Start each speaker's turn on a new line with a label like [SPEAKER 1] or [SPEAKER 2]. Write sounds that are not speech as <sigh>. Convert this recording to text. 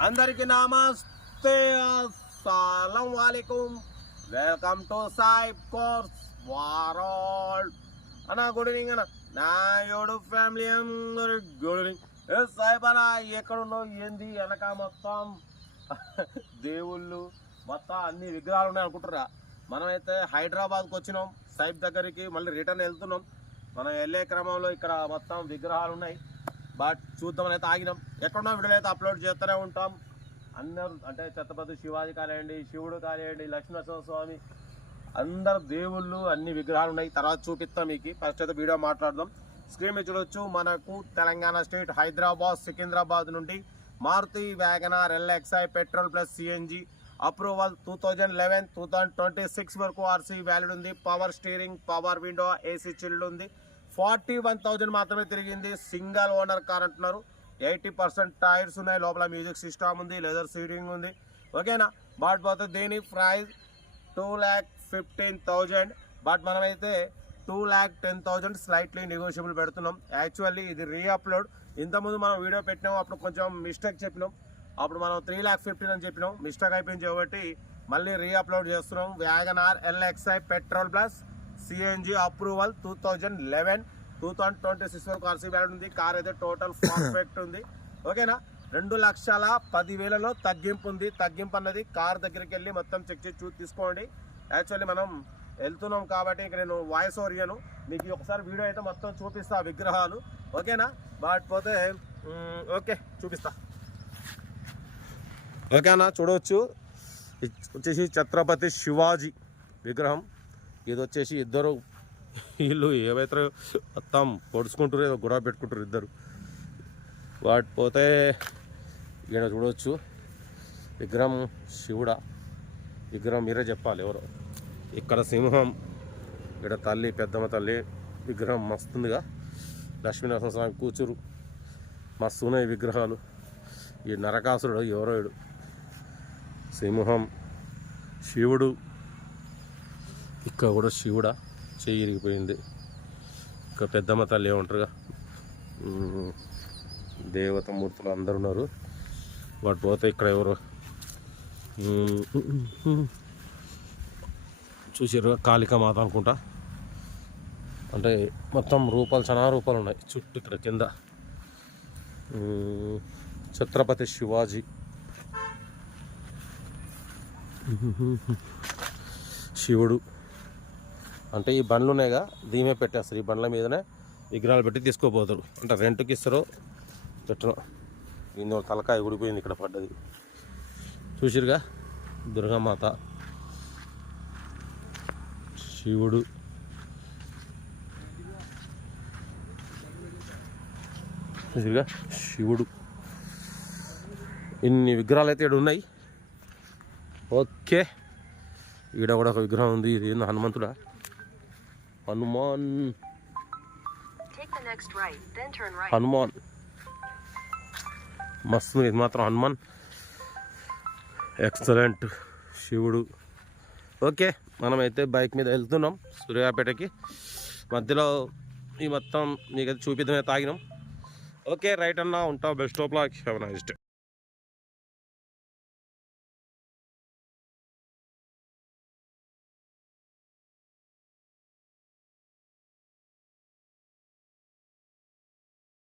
[SPEAKER 1] అందరికి నమస్తే. అస్సలం వాలేకుం. వెల్కమ్ టు సాయిబ్ కోర్స్ వారాల్. అన్న గుడ్ ఈవినింగ్ అన్న. నా యోడు ఫ్యామిలీ అందరు గుడ్ ఈవినింగ్. ఏ సాయిబ్ అన్న ఎక్కడున్నావు? ఏంది? వెనక మొత్తం <laughs> దేవుళ్ళు మొత్తం అన్ని విగ్రహాలు ఉన్నాయి అనుకుంటారా మనమైతే హైదరాబాద్కి వచ్చినాం. సాయిబ్ దగ్గరికి మళ్ళీ రిటర్న్ వెళ్తున్నాం. మనం వెళ్ళే క్రమంలో ఇక్కడ మొత్తం విగ్రహాలు ఉన్నాయి. బట్ చూద్దామని అయితే ఆగినాం. ఎక్కడున్నా? వీడియోలు అయితే అప్లోడ్ చేస్తూనే ఉంటాం. అందరూ అంటే ఛత్రపతి శివాజీ కానివ్వండి శివుడు కానివ్వండి లక్ష్మీనరసింహస్వామి అందరు దేవుళ్ళు అన్ని విగ్రహాలు ఉన్నాయి. తర్వాత చూపిస్తాం మీకు. ఫస్ట్ అయితే వీడియో మాట్లాడదాం. స్క్రీన్ మీద చూడొచ్చు మనకు తెలంగాణ స్టేట్ హైదరాబాద్ సికింద్రాబాద్ నుండి Maruti wagon R LXI petrol plus CNG approval two thousand eleven two thousand twenty six వరకు ఆర్సీ వ్యాలిడ్ ఉంది. Power steering power window AC chilled ఉంది. ఫార్టీ వన్ థౌజండ్ మాత్రమే తిరిగింది. సింగల్ ఓనర్ కార్ అంటున్నారు. ఎయిటీ పర్సెంట్ టైర్స్ ఉన్నాయి. లోపల music system ఉంది. Leather seating ఉంది. ఓకేనా? బట్ పోతే దీని price two lakh fifteen thousand. But మనమైతే two lakh ten thousand slightly negotiable పెడుతున్నాం. యాక్చువల్లీ ఇది రీఅప్లోడ్. ఇంతకుముందు మనం వీడియో పెట్టినాం. అప్పుడు కొంచెం మిస్టేక్ చెప్పినాం. అప్పుడు మనం త్రీ ల్యాక్ ఫిఫ్టీన్ అని చెప్పినాం. మిస్టేక్ అయిపోయింది కాబట్టి మళ్ళీ రీఅప్లోడ్ చేస్తున్నాం. Wagon R LXI petrol plus. CNG approval two thousand eleven two thousand twenty six వరకు ఆర్సీ వ్యాల్యూ ఉంది. కార్ అయితే టోటల్ పర్ఫెక్ట్ <coughs> ఉంది. ఓకేనా రెండు లక్షల పదివేలలో తగ్గింపు ఉంది. తగ్గింపు అన్నది కార్ దగ్గరికి వెళ్ళి మొత్తం చెక్ చేసి చూసి తీసుకోండి. యాక్చువల్లీ మనం వెళ్తున్నాం కాబట్టి ఇక నేను వాయిస్ ఓవర్ ఇయ్యను. మీకు ఒకసారి వీడియో అయితే మొత్తం చూపిస్తా విగ్రహాలు. ఓకేనా బట్ పోతే ఓకే చూపిస్తా. ఓకేనా చూడవచ్చు. వచ్చేసి ఛత్రపతి శివాజీ విగ్రహం. ఇది వచ్చేసి ఇద్దరు వీళ్ళు ఏవైతే మొత్తం పొడుచుకుంటారు ఏదో గొడవ పెట్టుకుంటారు ఇద్దరు. వాటి పోతే ఈయన చూడవచ్చు విగ్రహం శివుడ. విగ్రహం మీరే చెప్పాలి ఎవరో. ఇక్కడ సింహం ఇక్కడ తల్లి పెద్దమ్మ తల్లి విగ్రహం మస్తుందిగా. లక్ష్మీనరసింహ స్వామి కూచురు మస్తు ఉన్నాయి విగ్రహాలు. ఈ నరకాసురుడు ఎవరో సింహం శివుడు ఇక్కడ కూడా శివుడ చెయ్యి ఇరిగిపోయింది. ఇక్కడ పెద్దమ్మ తల్లి ఏమంటారుగా? దేవత మూర్తులు అందరు ఉన్నారు. వాటి పోతే ఇక్కడ ఎవరు? చూసారు కాళికామాత అనుకుంటా. అంటే మొత్తం రూపాలు చాలా రూపాలు ఉన్నాయి. చుట్టూ ఇక్కడ కింద. ఛత్రపతి శివాజీ. శివుడు. అంటే ఈ బండ్లు ఉన్నాయిగా దీమే పెట్టేస్తారు. ఈ బండ్ల మీదనే విగ్రహాలు పెట్టి తీసుకోపోతారు. అంటే రెంట్కి ఇస్తారో. పెట్టరు దీని తలకాయ ఊడిపోయింది ఇక్కడ పడ్డది. చూసిరుగా? దుర్గామాత. శివుడు. చూసిరుగా? శివుడు. ఇన్ని విగ్రహాలు అయితే ఇక్కడ ఉన్నాయి. ఓకే. ఈడ కూడా ఒక విగ్రహం ఉంది. ఇది ఏందో హనుమంతుడా? హనుమాన్. హనుమాన్. మస్తు ఇది మాత్రం హనుమాన్. ఎక్సలెంట్ శివుడు. ఓకే మనమైతే బైక్ మీద వెళ్తున్నాం సూర్యాపేటకి. మధ్యలో ఈ మొత్తం మీకు చూపిద్దమే తాగినాం. ఓకే రైట్ అన్న ఉంటాం best of luck have nice day